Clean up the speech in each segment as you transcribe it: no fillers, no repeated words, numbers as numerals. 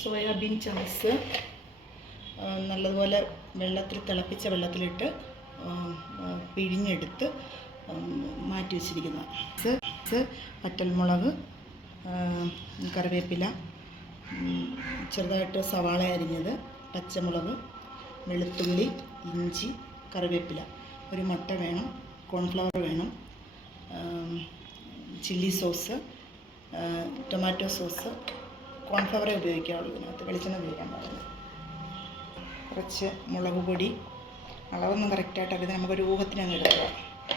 Soybean chunks നല്ലതുപോലെ തിളപ്പിച്ച വെള്ളത്തിലിട്ട് പിഴിഞ്ഞെടുത്ത് മാറ്റി വെച്ചിരിക്കുന്ന വറ്റൽമുളക്, കറിവേപ്പില, ചെറുതായിട്ട് സവാള അരിഞ്ഞത്, പച്ചമുളക്, വെളുത്തുള്ളി, ഇഞ്ചി, കറിവേപ്പില, ഒരു മുട്ട വേണം, കോൺഫ്ലവർ വേണം, ചില്ലി സോസ്, ടൊമാറ്റോ സോസ്. കോൺഫ്ലവറേ ഉപയോഗിക്കാവുള്ളൂ, ഇതിനകത്ത് വെളിച്ചെണ്ണ ഉപയോഗിക്കാൻ പാടില്ല. കുറച്ച് മുളക് പൊടി, അളവൊന്നും കറക്റ്റായിട്ട് അറിയാതെ നമുക്കൊരു ഊഹത്തിന് അങ്ങ് എടുക്കുക.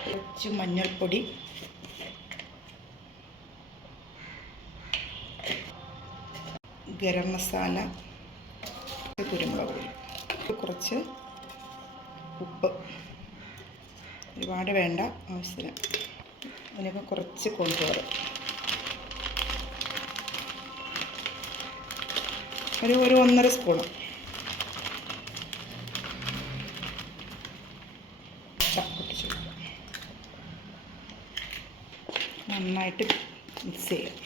കുറച്ച് മഞ്ഞൾപ്പൊടി, ഗരം മസാല, കുരുമുളക് പൊടി, കുറച്ച് ഉപ്പ്, ഒരുപാട് വേണ്ട, ആവശ്യത്തിന്. അതിനൊക്കെ കുറച്ച് കോൺഫ്ലവർ, ഒരു 1.5 സ്പൂണ്. പൊട്ടിച്ചു നന്നായിട്ട് മിക്സ് ചെയ്യാം.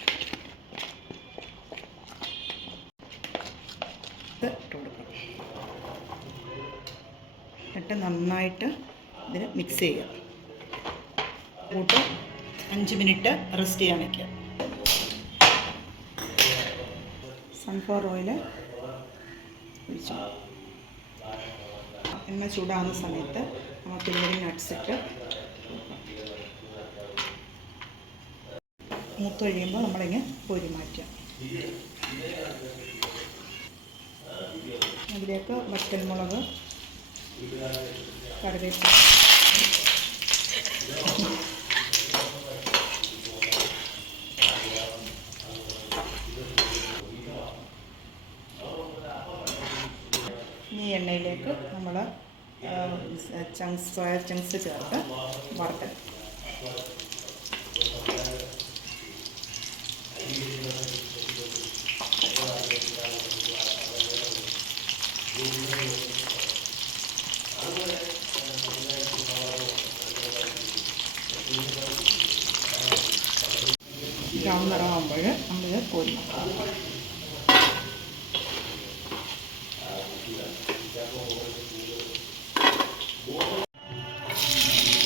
ഇട്ട് കൊടുക്കണം. എന്നിട്ട് നന്നായിട്ട് ഇതിന് മിക്സ് ചെയ്യുക. കൂട്ട് 5 മിനിറ്റ് റെസ്റ്റ് ചെയ്യാൻ വയ്ക്കുക. സൺഫ്ലവർ ഓയിൽ ഒഴിച്ചു. എണ്ണ ചൂടാകുന്ന സമയത്ത് നമുക്ക് ഇതിൽ നട്ട്സ് ഇട്ട് മൂത്ത് കഴിയുമ്പോൾ നമ്മളിങ്ങനെ കോരി മാറ്റുക. അതിലേക്ക് വറ്റൽമുളക്, കറിവേപ്പില, ഈ എണ്ണയിലേക്ക് നമ്മൾ സോയ ചങ്ക്സ് ചേർത്ത് വറുത്ത് ബ്രൗൺ നിറമാകുമ്പോൾ നമ്മൾ കോരി നോക്കാം.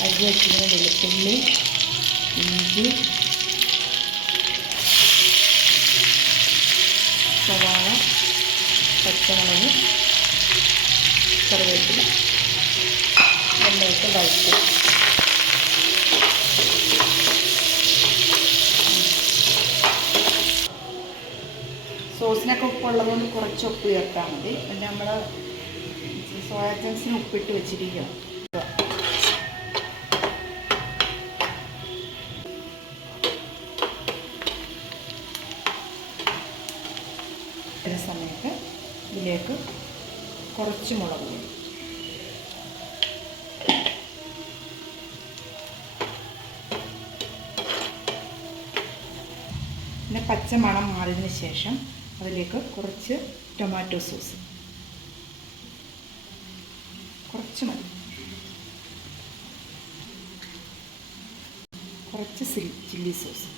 അരി വെച്ചിരുന്ന വെളുത്തുള്ളി, ഇഞ്ചി, സവാള, പച്ചമുളക്, കറിവേപ്പില എണ്ണയിട്ട് വഴറ്റുക. സോസിനൊക്കെ ഉപ്പുള്ളതുകൊണ്ട് കുറച്ച് ഉപ്പ് ചേർത്താൽ മതി. പിന്നെ നമ്മൾ സോയ ചങ്ക്സിന് ഉപ്പിട്ട് വെച്ചിരിക്കുക. ഈ സമയത്ത് ഇതിലേക്ക് കുറച്ച് മുളക് പൊടി, പിന്നെ പച്ചമണം മാറിയതിന് ശേഷം അതിലേക്ക് കുറച്ച് ടൊമാറ്റോ സോസ്, കുറച്ച് മതി, കുറച്ച് ചില്ലി സോസ്,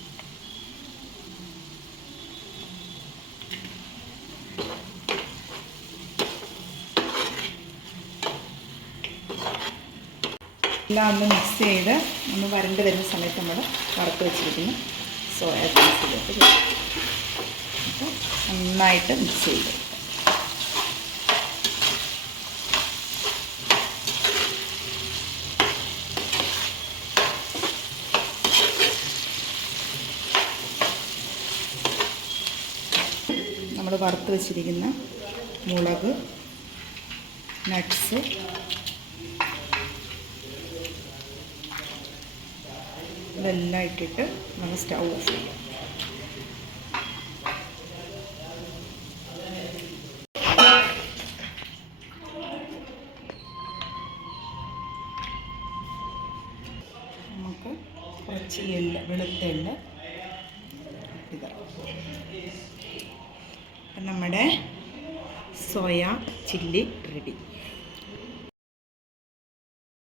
എല്ലാം ഒന്ന് മിക്സ് ചെയ്ത് ഒന്ന് വരണ്ട് വരുന്ന സമയത്ത് നമ്മൾ വറുത്ത് വെച്ചിരിക്കുന്ന സോയ ചങ്ക്സിലേക്ക് അപ്പോൾ നന്നായിട്ട് മിക്സ് ചെയ്ത് നമ്മൾ വറുത്ത് വെച്ചിരിക്കുന്ന മുളക്, നട്ട്സ്, ഇതെല്ലാം ഇട്ടിട്ട് നമ്മൾ സ്റ്റൗ ഓഫ് ചെയ്യാം. നമുക്ക് കുറച്ച് വെളുത്ത എണ്ണ ഇടാം. നമ്മുടെ സോയ ചില്ലി റെഡി.